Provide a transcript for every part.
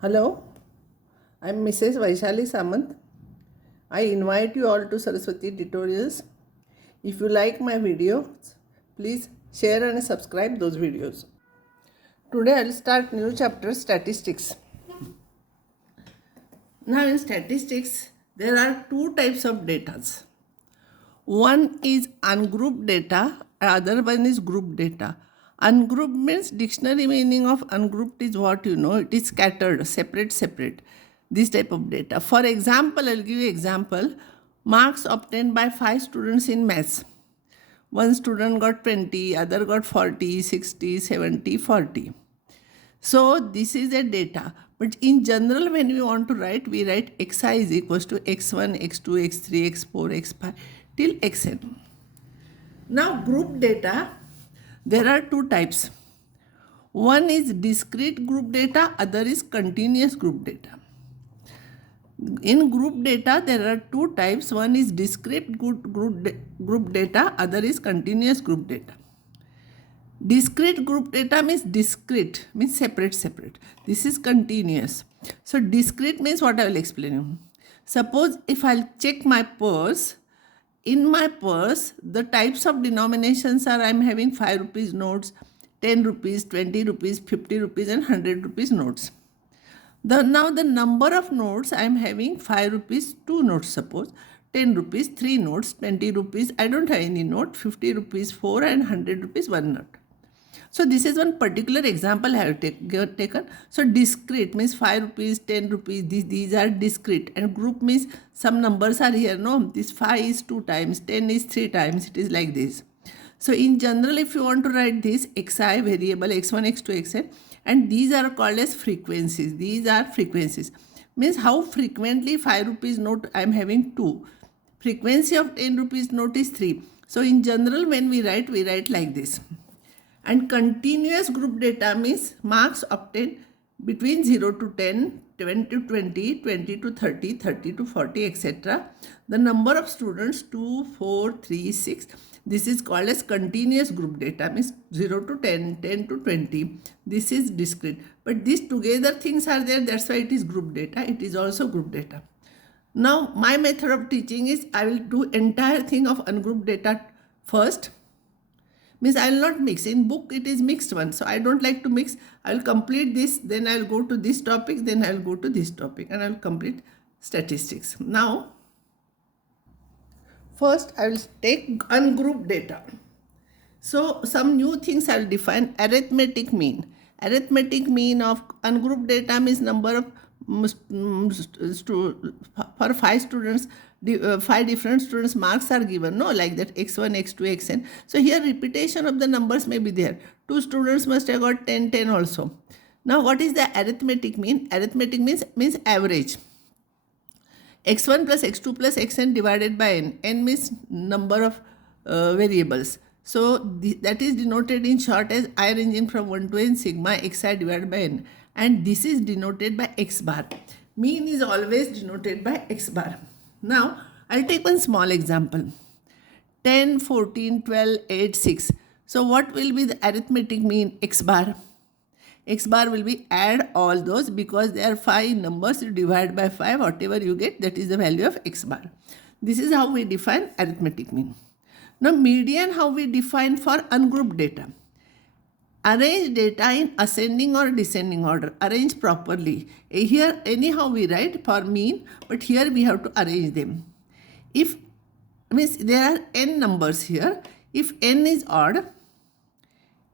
Hello, I'm Mrs. Vaishali Samant. I invite you all to Saraswati Tutorials. If you like my videos, please share and subscribe those videos. Today I'll start new chapter statistics. Now in statistics, there are two types of data. One is ungrouped data, other one is grouped data. Ungrouped means dictionary meaning of ungrouped is what you know, it is scattered, separate. This type of data. For example, I'll give you example. Marks obtained by 5 students in maths. One student got 20, other got 40, 60, 70, 40. So this is a data. But in general, when we want to write, we write xi is equals to x1, x2, x3, x4, x5 till xn. Now group data, there are two types. One is discrete group data, other is continuous group data. In group data, there are two types. One is discrete group data, other is continuous group data. Discrete group data means discrete, means separate. This is continuous. So discrete means what I will explain you. Suppose if I'll check my purse, in my purse, the types of denominations are I am having 5 rupees notes, 10 rupees, 20 rupees, 50 rupees and 100 rupees notes. Now the number of notes I am having 5 rupees 2 notes suppose, 10 rupees 3 notes, 20 rupees I don't have any note, 50 rupees 4 and 100 rupees 1 note. So this is one particular example I have taken. So discrete means 5 rupees, 10 rupees, these are discrete, and group means some numbers are here. No, this 5 is 2 times, 10 is 3 times, it is like this. So in general, if you want to write this xi variable x1, x2, xn, and these are called as frequencies. These are frequencies. Means how frequently 5 rupees note I am having 2. Frequency of 10 rupees note is 3. So in general, when we write like this. And continuous group data means marks obtained between 0 to 10, 10 to 20, 20 to 30, 30 to 40, etc. The number of students 2, 4, 3, 6. This is called as continuous group data, means 0 to 10, 10 to 20. This is discrete. But these together things are there, that's why it is group data. It is also group data. Now my method of teaching is I will do entire thing of ungrouped data first. Means I will not mix. In book it is mixed one. So I don't like to mix. I will complete this, then I will go to this topic, then I will go to this topic and I will complete statistics. Now, first I will take ungrouped data. So some new things I will define. Arithmetic mean. Arithmetic mean of ungrouped data means number of for 5 students, 5 different students marks are given, no, like that x1, x2, xn. So here repetition of the numbers may be there. 2 students must have got 10, 10 also. Now what is the arithmetic mean? Arithmetic means average. x1 plus x2 plus xn divided by n. N means number of variables. So that is denoted in short as I ranging from 1 to n sigma xi divided by n. And this is denoted by x bar. Mean is always denoted by x bar. Now, I'll take one small example. 10, 14, 12, 8, 6. So what will be the arithmetic mean x bar? X bar will be add all those because there are 5 numbers, you divide by 5, whatever you get, that is the value of x bar. This is how we define arithmetic mean. Now, median, how we define for ungrouped data. Arrange data in ascending or descending order. Arrange properly. Here anyhow we write for mean, but here we have to arrange them. If means there are n numbers here. If n is odd,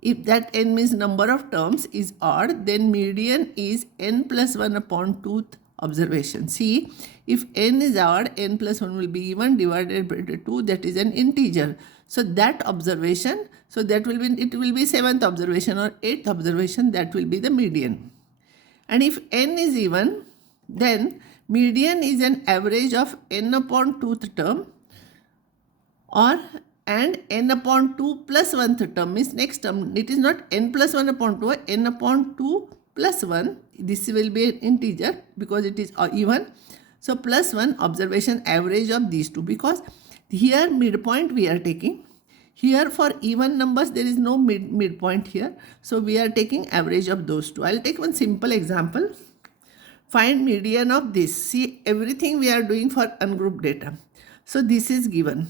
if that n means number of terms is odd, then median is n plus 1 upon 2th observation. See, if n is odd, n plus 1 will be even divided by 2, that is an integer. So that observation, so that will be, it will be 7th observation or 8th observation, that will be the median. And if n is even, then median is an average of n upon 2th term, or and n upon 2 plus 1th term means next term. It is not n plus 1 upon 2, n upon 2 plus 1. This will be an integer because it is even. So plus 1 observation average of these two, because here midpoint we are taking. Here for even numbers there is no midpoint here. So we are taking average of those two. I will take one simple example. Find median of this. See, everything we are doing for ungrouped data. So this is given.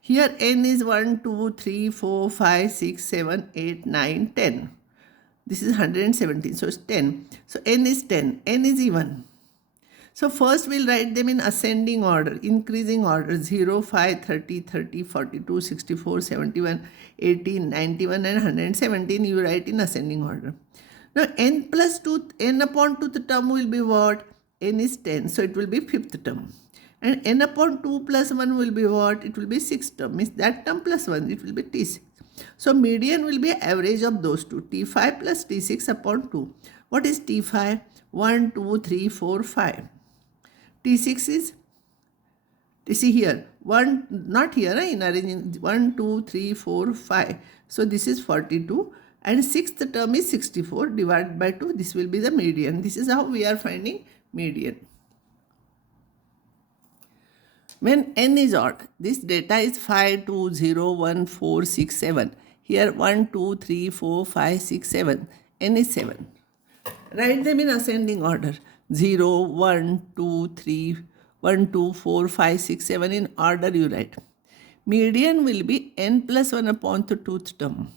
Here n is 1, 2, 3, 4, 5, 6, 7, 8, 9, 10. This is 117. So it's 10. So n is 10. N is even. So first we'll write them in ascending order, increasing order: 0, 5, 30, 30, 42, 64, 71, 18, 91 and 117 you write in ascending order. Now n plus 2, n upon 2th term will be what? N is 10, so it will be 5th term. And n upon 2 plus 1 will be what? It will be 6th term. Means that term plus 1, it will be T6. So median will be average of those two, T5 plus T6 upon 2. What is T5? 1, 2, 3, 4, 5. T6 is, you see here, 1, not here, in arranging 1, 2, 3, 4, 5. So this is 42 and 6th term is 64 divided by 2. This will be the median. This is how we are finding median. When n is odd, this data is 5, 2, 0, 1, 4, 6, 7. Here 1, 2, 3, 4, 5, 6, 7. N is 7. Write them in ascending order. 0, 1, 2, 3, 1, 2, 4, 5, 6, 7 in order you write. Median will be n plus 1 upon the 2th term.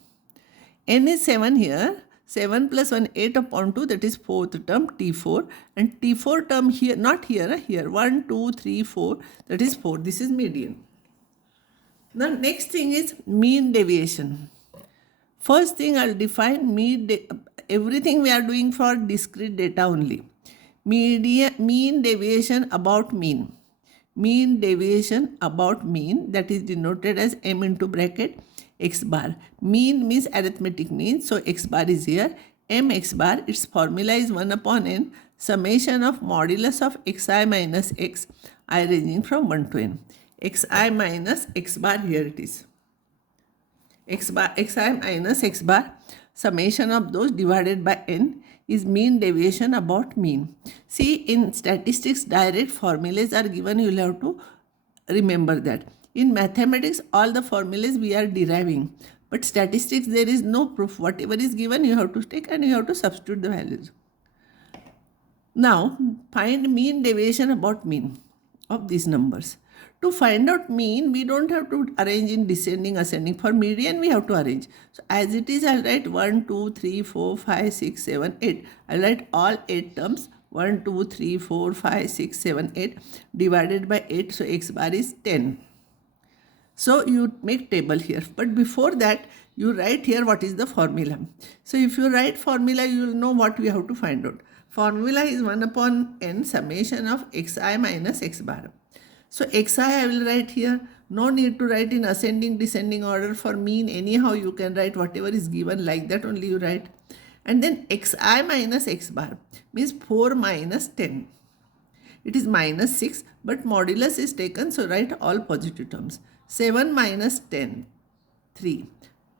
N is 7 here. 7 plus 1, 8 upon 2, that is 4th term, T4. And T4 term here, not here, here. 1, 2, 3, 4, that is 4. This is median. The next thing is mean deviation. First thing I'll define everything we are doing for discrete data only. Mean deviation about mean. Mean deviation about mean, that is denoted as m into bracket x bar. Mean means arithmetic mean, so x bar is here. M x bar, its formula is 1 upon n summation of modulus of xi minus x, I ranging from 1 to n. Xi minus x bar, here it is. Xi minus x bar, summation of those divided by n is mean deviation about mean. See, in statistics, direct formulas are given. You will have to remember that. In mathematics, all the formulas we are deriving. But statistics, there is no proof. Whatever is given, you have to take and you have to substitute the values. Now, find mean deviation about mean of these numbers. To find out mean, we don't have to arrange in descending, ascending. For median, we have to arrange. So, as it is, I'll write 1, 2, 3, 4, 5, 6, 7, 8. I'll write all 8 terms. 1, 2, 3, 4, 5, 6, 7, 8 divided by 8. So, x bar is 10. So, you make table here. But before that, you write here what is the formula. So, if you write formula, you will know what we have to find out. Formula is 1 upon n summation of xi minus x bar. So xi I will write here. No need to write in ascending, descending order. For mean, anyhow you can write whatever is given, like that only you write. And then xi minus x bar means 4 minus 10. It is minus 6, but modulus is taken, so write all positive terms. 7 minus 10, 3.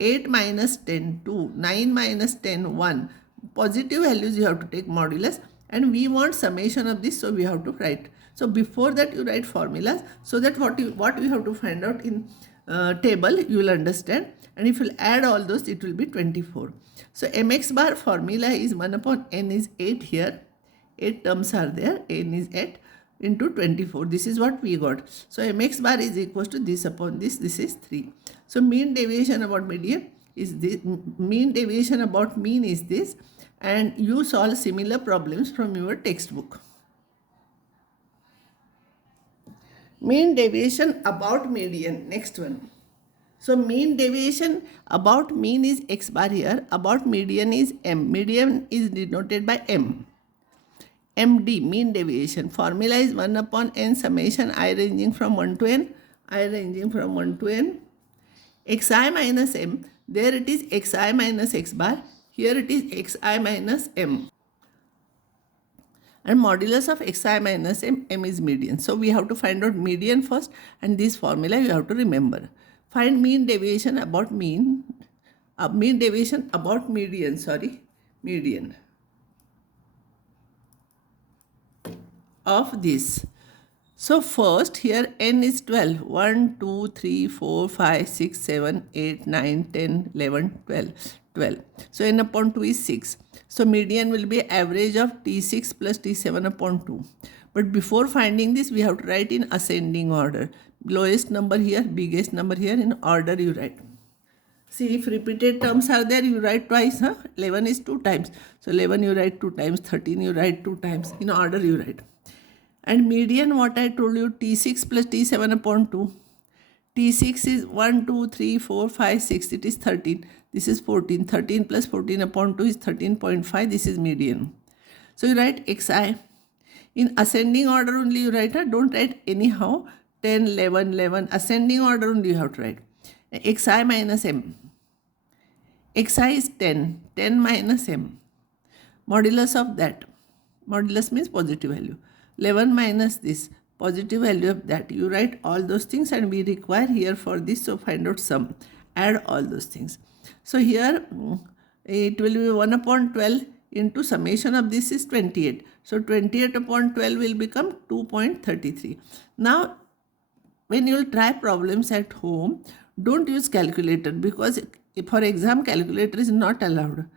8 minus 10, 2. 9 minus 10, 1. Positive values you have to take modulus, and we want summation of this, so we have to write. So before that you write formulas, so that what we have to find out in table you will understand, and if you add all those it will be 24. So mx bar formula is 1 upon n is 8 here. 8 terms are there, n is 8 into 24. This is what we got. So mx bar is equals to this upon this. This is 3. So mean deviation about median is this. Mean deviation about mean is this. And you solve similar problems from your textbook. Mean deviation about median. Next one. So mean deviation about mean is x bar here. About median is m. Median is denoted by m. MD, mean deviation. Formula is 1 upon n summation I ranging from 1 to n. I ranging from 1 to n. Xi minus m. There it is xi minus x bar. Here it is xi minus m. And modulus of xi minus m, m is median. So we have to find out median first, and this formula you have to remember. Find mean deviation about mean, mean deviation about median, median of this. So first here n is 12. 1, 2, 3, 4, 5, 6, 7, 8, 9, 10, 11, 12. 12. So n upon 2 is 6. So median will be average of T6 plus T7 upon 2. But before finding this, we have to write in ascending order. Lowest number here, biggest number here, in order you write. See, if repeated terms are there, you write twice. 11 is 2 times. So 11 you write 2 times, 13 you write 2 times. In order you write. And median, what I told you, T6 plus T7 upon 2. T6 is 1, 2, 3, 4, 5, 6. It is 13. This is 14. 13 plus 14 upon 2 is 13.5. This is median. So you write xi. In ascending order only you write. Don't write anyhow. 10, 11, 11. Ascending order only you have to write. Xi minus m. Xi is 10. 10 minus m. Modulus of that. Modulus means positive value. 11 minus this. Positive value of that. You write all those things and we require here for this. So find out sum. Add all those things. So here it will be 1 upon 12 into summation of this is 28. So 28 upon 12 will become 2.33. Now when you will try problems at home, don't use calculator because for exam calculator is not allowed.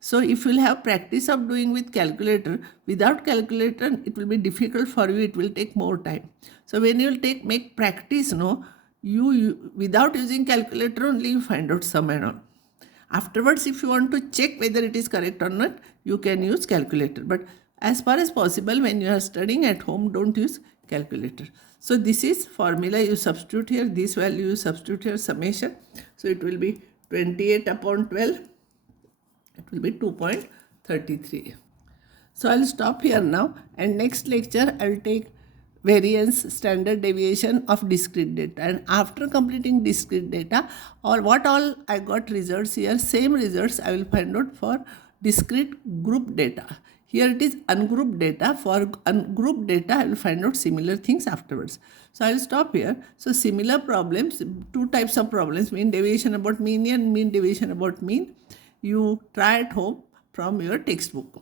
So if you will have practice of doing with calculator, without calculator it will be difficult for you, it will take more time. So when you will make practice, you without using calculator only you find out sum and all. Afterwards, if you want to check whether it is correct or not, you can use calculator. But as far as possible, when you are studying at home, don't use calculator. So this is formula, you substitute here, this value you substitute here, summation. So it will be 28 upon 12, it will be 2.33. So I'll stop here now, and next lecture I'll take variance, standard deviation of discrete data. And after completing discrete data, or what all I got results here, same results I will find out for discrete group data. Here it is ungrouped data. For ungrouped data, I will find out similar things afterwards. So I will stop here. So similar problems, two types of problems, mean deviation about median, mean deviation about mean. You try at home from your textbook.